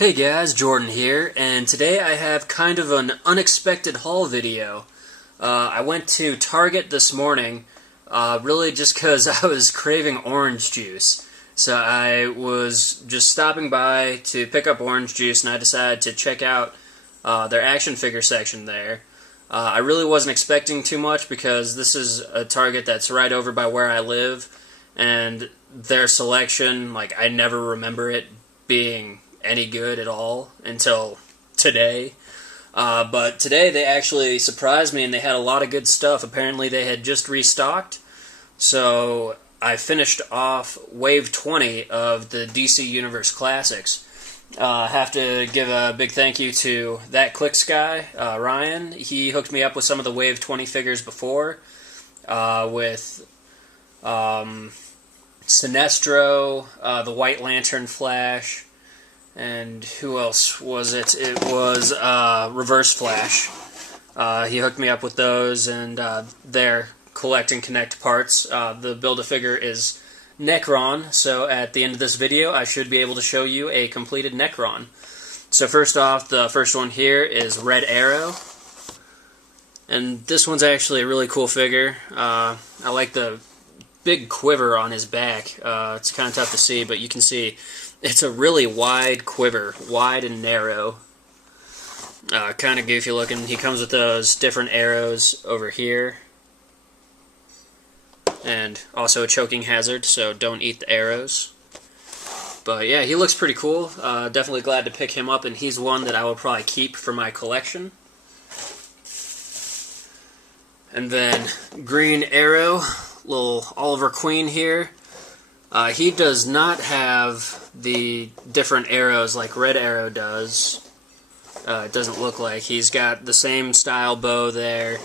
Hey guys, Jordan here, and today I have kind of an unexpected haul video. I went to Target this morning, really just because I was craving orange juice. So I was just stopping by to pick up orange juice, and I decided to check out their action figure section there. I really wasn't expecting too much because this is a Target that's right over by where I live, and their selection, I never remember it being any good at all until today. But today they actually surprised me and they had a lot of good stuff. Apparently they had just restocked. So I finished off Wave 20 of the DC Universe Classics. I have to give a big thank you to That Clicks guy, Ryan. He hooked me up with some of the Wave 20 figures before, with Sinestro, the White Lantern Flash, and who else was it? It was Reverse Flash. He hooked me up with those, and they're collect and connect parts. The Build-A-Figure is Necron, so at the end of this video I should be able to show you a completed Necron. So first off, the first one here is Red Arrow. And this one's actually a really cool figure. I like the big quiver on his back. It's kind of tough to see, but you can see it's a really wide quiver, wide and narrow. Kind of goofy looking. He comes with those different arrows over here. And also a choking hazard, so don't eat the arrows. But yeah, he looks pretty cool. Definitely glad to pick him up, and he's one that I will probably keep for my collection. And then Green Arrow, little Oliver Queen here. He does not have the different arrows like Red Arrow does. It doesn't look like. He's got the same style bow there,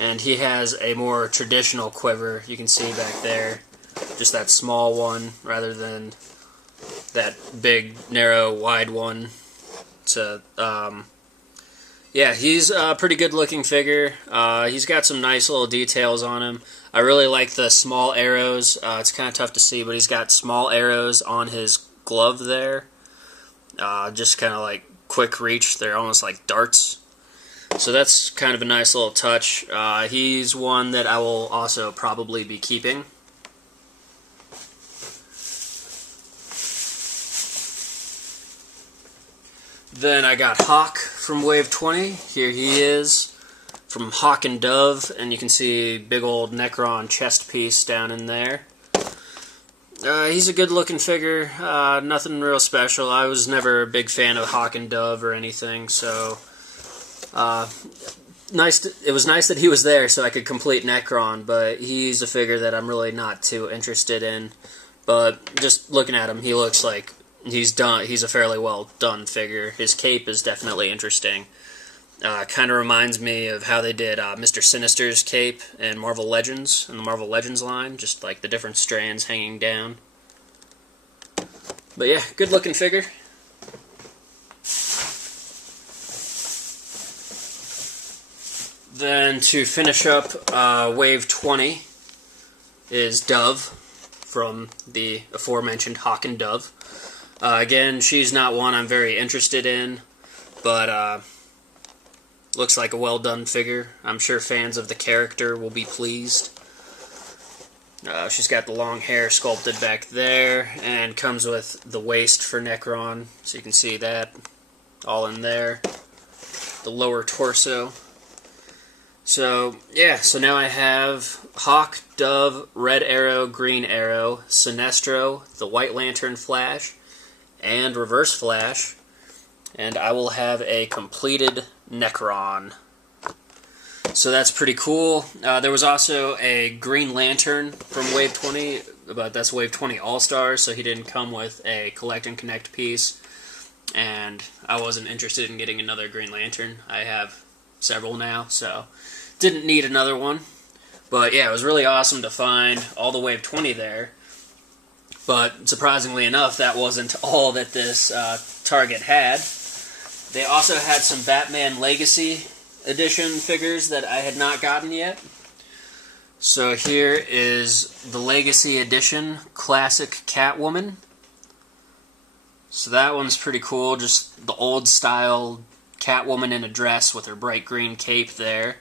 and he has a more traditional quiver. You can see back there, just that small one rather than that big, narrow, wide one. So, yeah, he's a pretty good looking figure. He's got some nice little details on him. I really like the small arrows. It's kind of tough to see, but he's got small arrows on his glove there. Just kind of like quick reach. They're almost like darts. So that's kind of a nice little touch. He's one that I will also probably be keeping. Then I got Hawk from Wave 20. Here he is from Hawk and Dove, and you can see big old Necron chest piece down in there. He's a good looking figure, nothing real special. I was never a big fan of Hawk and Dove or anything, so it was nice that he was there so I could complete Necron, but he's a figure that I'm really not too interested in. But just looking at him, he looks like he's a fairly well done figure. His cape is definitely interesting. Kind of reminds me of how they did Mr. Sinister's cape in Marvel Legends, in the Marvel Legends line, just like the different strands hanging down. But yeah, good looking figure. Then to finish up Wave 20 is Dove from the aforementioned Hawk and Dove. Again, she's not one I'm very interested in, but looks like a well-done figure. I'm sure fans of the character will be pleased. She's got the long hair sculpted back there, and comes with the waist for Necron, so you can see that all in there. The lower torso. So, yeah, so now I have Hawk, Dove, Red Arrow, Green Arrow, Sinestro, the White Lantern Flash, and Reverse Flash, and I will have a completed Necron. So that's pretty cool. There was also a Green Lantern from Wave 20, but that's Wave 20 All-Stars, so he didn't come with a Collect and Connect piece, and I wasn't interested in getting another Green Lantern. I have several now, so didn't need another one. But yeah, it was really awesome to find all the Wave 20 there. But surprisingly enough, that wasn't all that this Target had. They also had some Batman Legacy Edition figures that I had not gotten yet. So here is the Legacy Edition Classic Catwoman. So that one's pretty cool, just the old style Catwoman in a dress with her bright green cape there.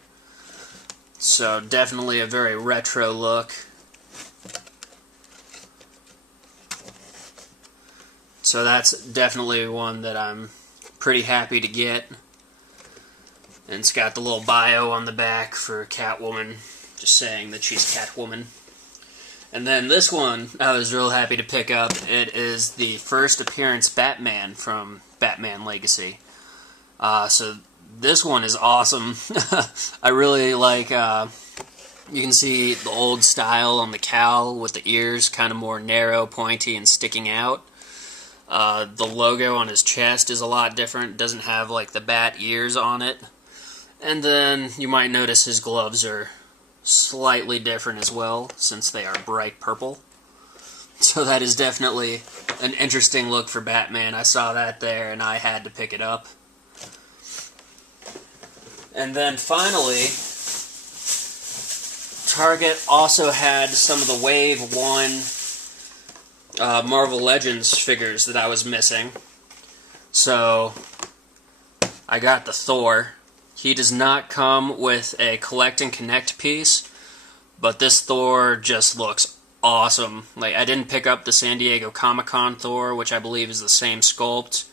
So definitely a very retro look. So that's definitely one that I'm pretty happy to get. And it's got the little bio on the back for Catwoman, just saying that she's Catwoman. And then this one I was real happy to pick up. It is the first appearance Batman from Batman Legacy. So this one is awesome. I really like, you can see the old style on the cowl with the ears kind of more narrow, pointy, and sticking out. The logo on his chest is a lot different. Doesn't have like the bat ears on it. And then you might notice his gloves are slightly different as well, since they are bright purple. So that is definitely an interesting look for Batman. I saw that there and I had to pick it up. And then finally, Target also had some of the Wave 1 Marvel Legends figures that I was missing. So I got the Thor. He does not come with a collect and connect piece, but this Thor just looks awesome. Like, I didn't pick up the San Diego Comic-Con Thor, which I believe is the same sculpt,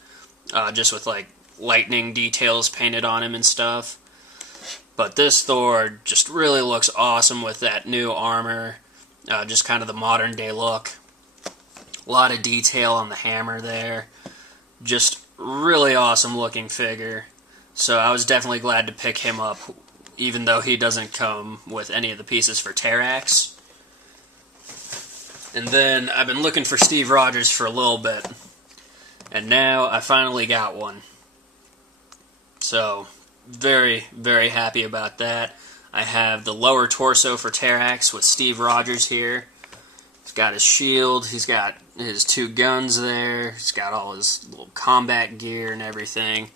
just with like lightning details painted on him and stuff. But this Thor just really looks awesome with that new armor, just kind of the modern day look. A lot of detail on the hammer there. Just really awesome looking figure. So I was definitely glad to pick him up, even though he doesn't come with any of the pieces for Terrax. And then I've been looking for Steve Rogers for a little bit. And now I finally got one. So, very, very happy about that. I have the lower torso for Terrax with Steve Rogers here. He's got his shield, he's got his 2 guns there, he's got all his little combat gear and everything.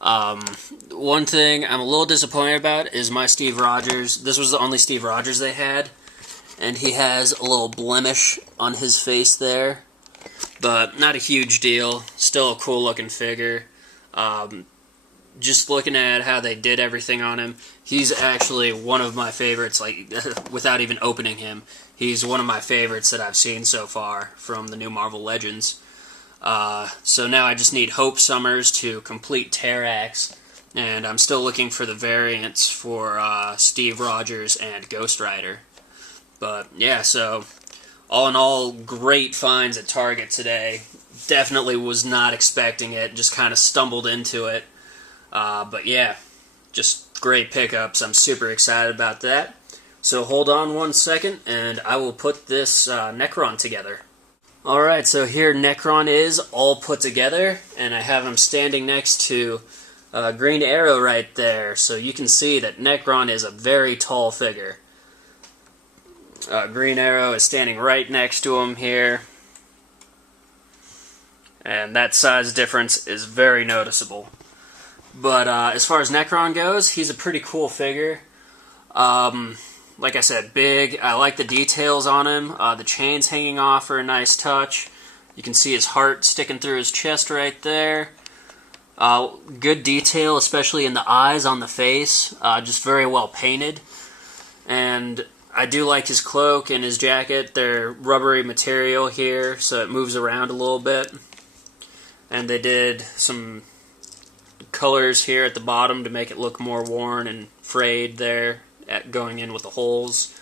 One thing I'm a little disappointed about is my Steve Rogers. This was the only Steve Rogers they had, and he has a little blemish on his face there, but not a huge deal. Still a cool looking figure. Just looking at how they did everything on him, he's actually one of my favorites, like, without even opening him. He's one of my favorites that I've seen so far from the new Marvel Legends. So now I just need Hope Summers to complete Terrax, and I'm still looking for the variants for Steve Rogers and Ghost Rider. But yeah, so all in all, great finds at Target today. Definitely was not expecting it, just kind of stumbled into it. But yeah, just great pickups. I'm super excited about that. So hold on one second, and I will put this Necron together. Alright, so here Necron is all put together, and I have him standing next to Green Arrow right there, so you can see that Necron is a very tall figure. Green Arrow is standing right next to him here, and that size difference is very noticeable. But as far as Necron goes, he's a pretty cool figure. Like I said, big. I like the details on him. The chains hanging off are a nice touch. You can see his heart sticking through his chest right there. Good detail, especially in the eyes on the face. Just very well painted. And I do like his cloak and his jacket. They're rubbery material here, so it moves around a little bit. And they did some colors here at the bottom to make it look more worn and frayed there, going in with the holes.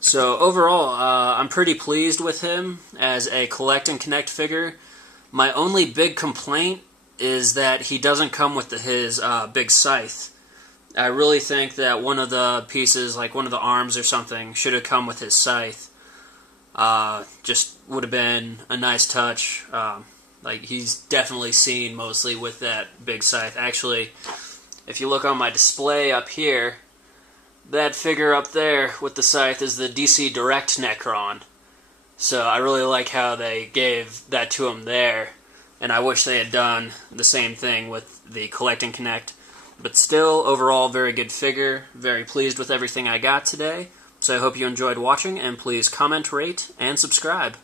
So overall, I'm pretty pleased with him as a collect and connect figure. My only big complaint is that he doesn't come with his big scythe. I really think that one of the pieces, like one of the arms or something, should have come with his scythe. Just would have been a nice touch. Like, he's definitely seen mostly with that big scythe. Actually, if you look on my display up here, that figure up there with the scythe is the DC Direct Necron. So I really like how they gave that to him there, and I wish they had done the same thing with the Collect and Connect. But still, overall, very good figure. Very pleased with everything I got today. So I hope you enjoyed watching, and please comment, rate, and subscribe.